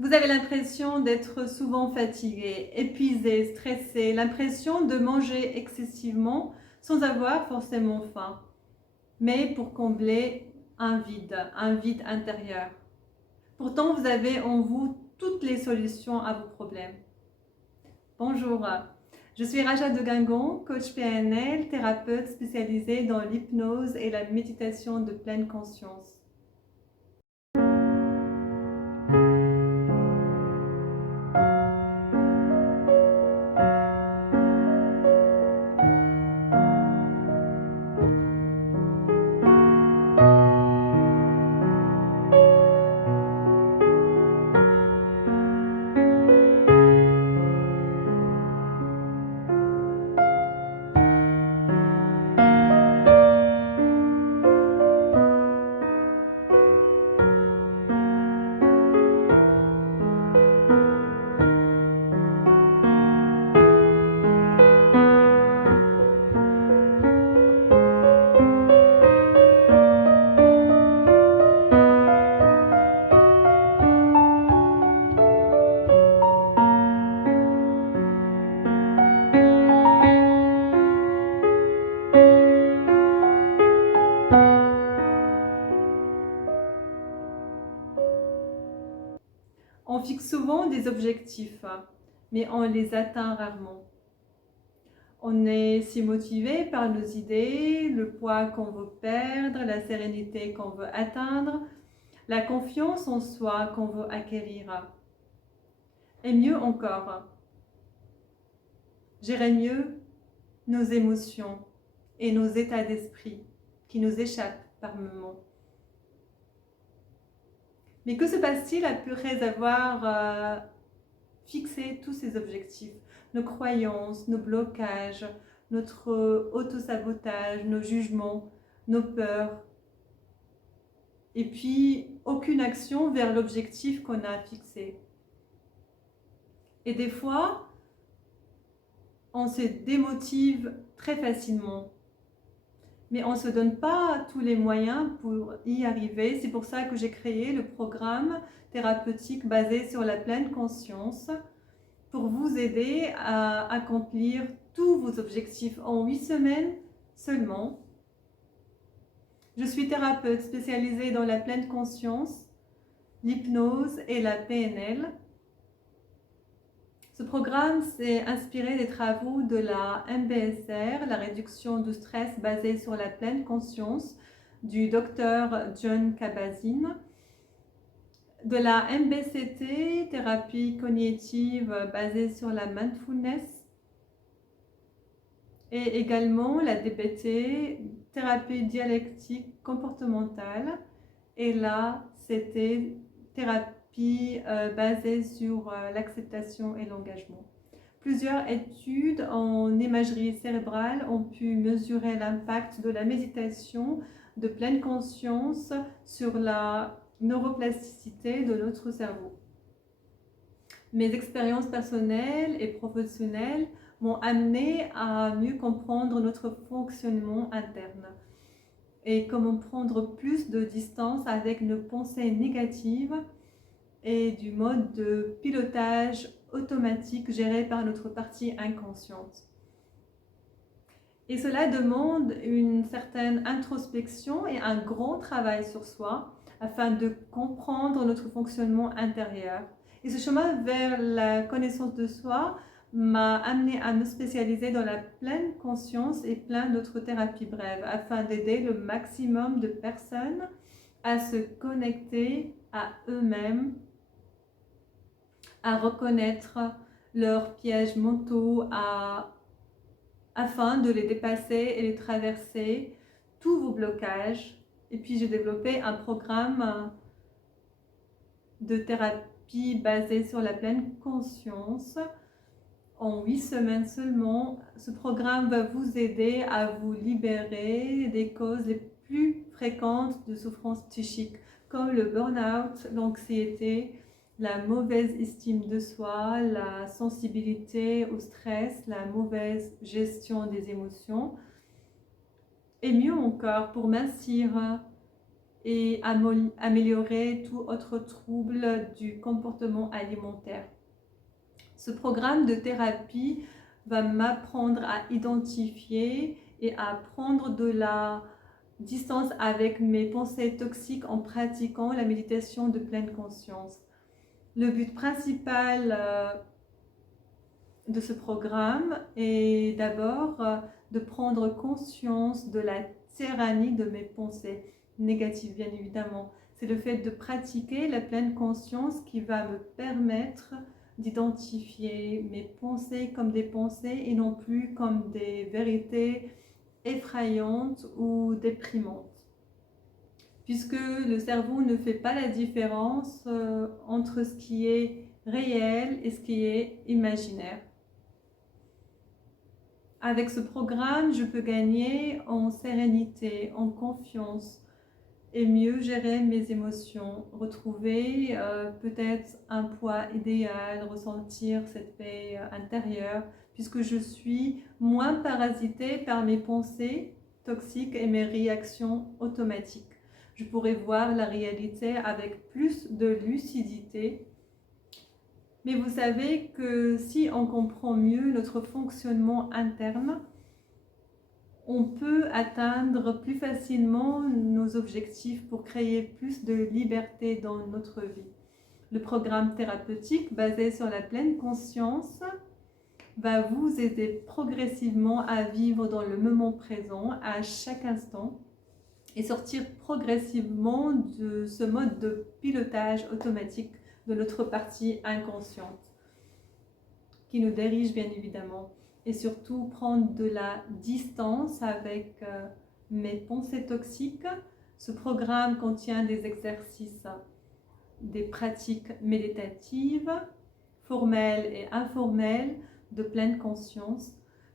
Vous avez l'impression d'être souvent fatigué, épuisé, stressé, l'impression de manger excessivement sans avoir forcément faim, mais pour combler un vide intérieur. Pourtant, vous avez en vous toutes les solutions à vos problèmes. Bonjour, je suis Raja de Guingamp, coach PNL, thérapeute spécialisée dans l'hypnose et la méditation de pleine conscience. On fixe souvent des objectifs, mais on les atteint rarement. On est si motivé par nos idées, le poids qu'on veut perdre, la sérénité qu'on veut atteindre, la confiance en soi qu'on veut acquérir. Et mieux encore, gérer mieux nos émotions et nos états d'esprit qui nous échappent par moments. Mais que se passe-t-il après avoir fixé tous ces objectifs, nos croyances, nos blocages, notre autosabotage, nos jugements, nos peurs, et puis aucune action vers l'objectif qu'on a fixé. Et des fois, on se démotive très facilement, mais on ne se donne pas tous les moyens pour y arriver. C'est pour ça que j'ai créé le programme thérapeutique basé sur la pleine conscience pour vous aider à accomplir tous vos objectifs en 8 semaines seulement. Je suis thérapeute spécialisée dans la pleine conscience, l'hypnose et la PNL. Ce programme s'est inspiré des travaux de la MBSR, la réduction du stress basée sur la pleine conscience, du docteur John Kabat-Zinn, de la MBCT, thérapie cognitive basée sur la mindfulness, et également la DBT, thérapie dialectique comportementale, et là c'était thérapie basée sur l'acceptation et l'engagement. Plusieurs études en imagerie cérébrale ont pu mesurer l'impact de la méditation de pleine conscience sur la neuroplasticité de notre cerveau. Mes expériences personnelles et professionnelles m'ont amené à mieux comprendre notre fonctionnement interne et comment prendre plus de distance avec nos pensées négatives et du mode de pilotage automatique géré par notre partie inconsciente. Et cela demande une certaine introspection et un grand travail sur soi afin de comprendre notre fonctionnement intérieur. Et ce chemin vers la connaissance de soi m'a amené à me spécialiser dans la pleine conscience et plein d'autres thérapies brèves afin d'aider le maximum de personnes à se connecter à eux-mêmes, à reconnaître leurs pièges mentaux, afin de les dépasser et les traverser, tous vos blocages. Et puis j'ai développé un programme de thérapie basé sur la pleine conscience. En 8 semaines seulement, ce programme va vous aider à vous libérer des causes les plus fréquentes de souffrance psychique, comme le burn-out, l'anxiété, la mauvaise estime de soi, la sensibilité au stress, la mauvaise gestion des émotions. Et mieux encore, pour mincir et améliorer tout autre trouble du comportement alimentaire. Ce programme de thérapie va m'apprendre à identifier et à prendre de la distance avec mes pensées toxiques en pratiquant la méditation de pleine conscience. Le but principal de ce programme est d'abord de prendre conscience de la tyrannie de mes pensées négatives, bien évidemment. C'est le fait de pratiquer la pleine conscience qui va me permettre d'identifier mes pensées comme des pensées et non plus comme des vérités effrayantes ou déprimantes. Puisque le cerveau ne fait pas la différence entre ce qui est réel et ce qui est imaginaire. Avec ce programme, je peux gagner en sérénité, en confiance et mieux gérer mes émotions, retrouver peut-être un poids idéal, ressentir cette paix intérieure, puisque je suis moins parasitée par mes pensées toxiques et mes réactions automatiques. Je pourrais voir la réalité avec plus de lucidité. Mais vous savez que si on comprend mieux notre fonctionnement interne, on peut atteindre plus facilement nos objectifs pour créer plus de liberté dans notre vie. Le programme thérapeutique basé sur la pleine conscience va vous aider progressivement à vivre dans le moment présent à chaque instant et sortir progressivement de ce mode de pilotage automatique de notre partie inconsciente qui nous dirige bien évidemment. Et surtout prendre de la distance avec mes pensées toxiques. Ce programme contient des exercices, des pratiques méditatives, formelles et informelles, de pleine conscience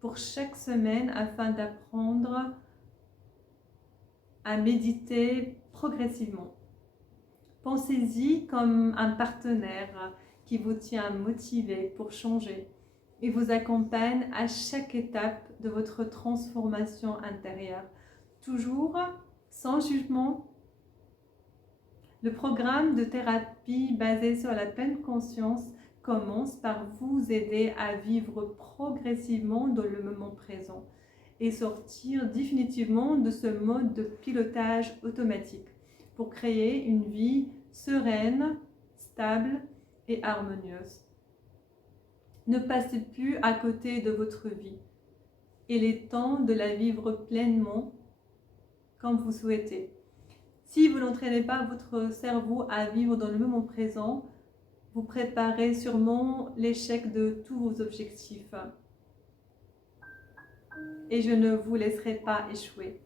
pour chaque semaine afin d'apprendre à méditer progressivement. Pensez-y comme un partenaire qui vous tient motivé pour changer et vous accompagne à chaque étape de votre transformation intérieure, toujours sans jugement. Le programme de thérapie basé sur la pleine conscience commence par vous aider à vivre progressivement dans le moment présent et sortir définitivement de ce mode de pilotage automatique pour créer une vie sereine, stable et harmonieuse. Ne passez plus à côté de votre vie. Il est temps de la vivre pleinement comme vous souhaitez. Si vous n'entraînez pas votre cerveau à vivre dans le moment présent, vous préparez sûrement l'échec de tous vos objectifs. Et je ne vous laisserai pas échouer.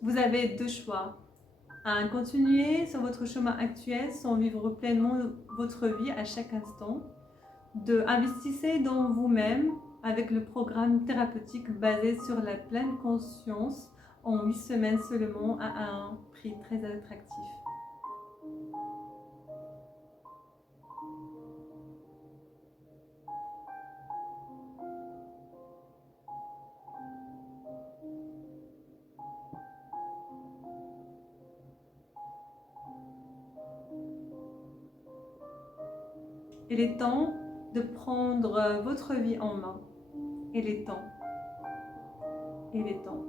Vous avez deux choix. Continuer sur votre chemin actuel sans vivre pleinement votre vie à chaque instant. Investissez dans vous-même avec le programme thérapeutique basé sur la pleine conscience en 8 semaines seulement à un prix très attractif. Il est temps de prendre votre vie en main. Il est temps. Il est temps.